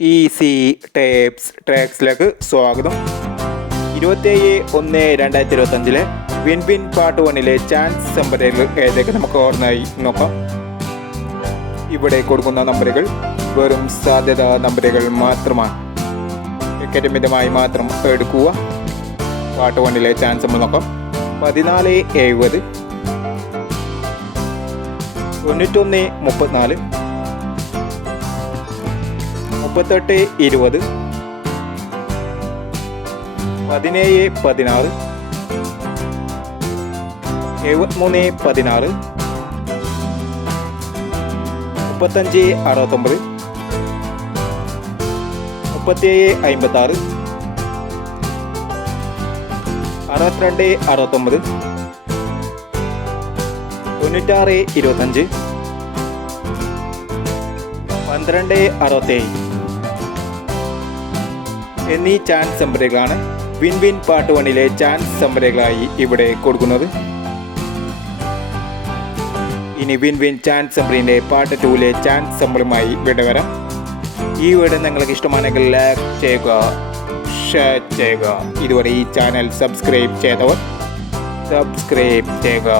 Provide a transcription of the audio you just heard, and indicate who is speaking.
Speaker 1: Easy tapes ട്രാക്സിലേക്ക് സ്വാഗതം. ഇരുപത്തേഴ് ഒന്ന് രണ്ടായിരത്തി ഇരുപത്തഞ്ചിലെ വിൻ വിൻ പാർട്ട് വണ്ണിലെ ചാൻസ് നമ്പറുകൾ ഏതൊക്കെ നമുക്ക് ഓർമ്മയായി നോക്കാം. ഇവിടെ കൊടുക്കുന്ന നമ്പറുകൾ വെറും സാധ്യത നമ്പറുകൾ മാത്രമാണ്. ടിക്കറ്റ് മിതമായി മാത്രം എടുക്കുക. പാർട്ട് വണ്ണിലെ ചാൻസ് നമ്മൾ നോക്കാം. പതിനാല് എഴുപത്. തൊണ്ണൂറ്റൊന്ന് മുപ്പത്തിനാല്. മുപ്പത്തെട്ട് ഇരുപത്. പതിനേഴ് പതിനാറ്. എഴുപത്തിമൂന്ന് പതിനാറ്. മുപ്പത്തഞ്ച് അറുപത്തൊമ്പത്. മുപ്പത്തേഴ് അമ്പത്താറ്. അറുപത്തിരണ്ട് അറുപത്തൊമ്പത്. തൊണ്ണൂറ്റാറ് ഇരുപത്തഞ്ച്. പന്ത്രണ്ട് അറുപത്തേഴ്. എന്നീ ചാൻസ് നമ്പറുകളാണ് വിൻ വിൻ പാർട്ട് വണ്ണിലെ ചാൻസ് നമ്പറുകളായി ഇവിടെ കൊടുക്കുന്നത്. ഇനി വിൻ വിൻ ചാൻസ് സംബറിന്റെ പാർട്ട് ടൂവിലെ ചാൻസ് സംബറുമായി ഇവിടെ വരാം. ഈ വീഡിയോ നിങ്ങൾക്ക് ഇഷ്ടമാണെങ്കിൽ ലൈക്ക് ചെയ്യുക ഷെയർ ചെയ്യുക. ഇതുവരെ ഈ ചാനൽ സബ്സ്ക്രൈബ് ചെയ്തവർ സബ്സ്ക്രൈബ് ചെയ്യുക.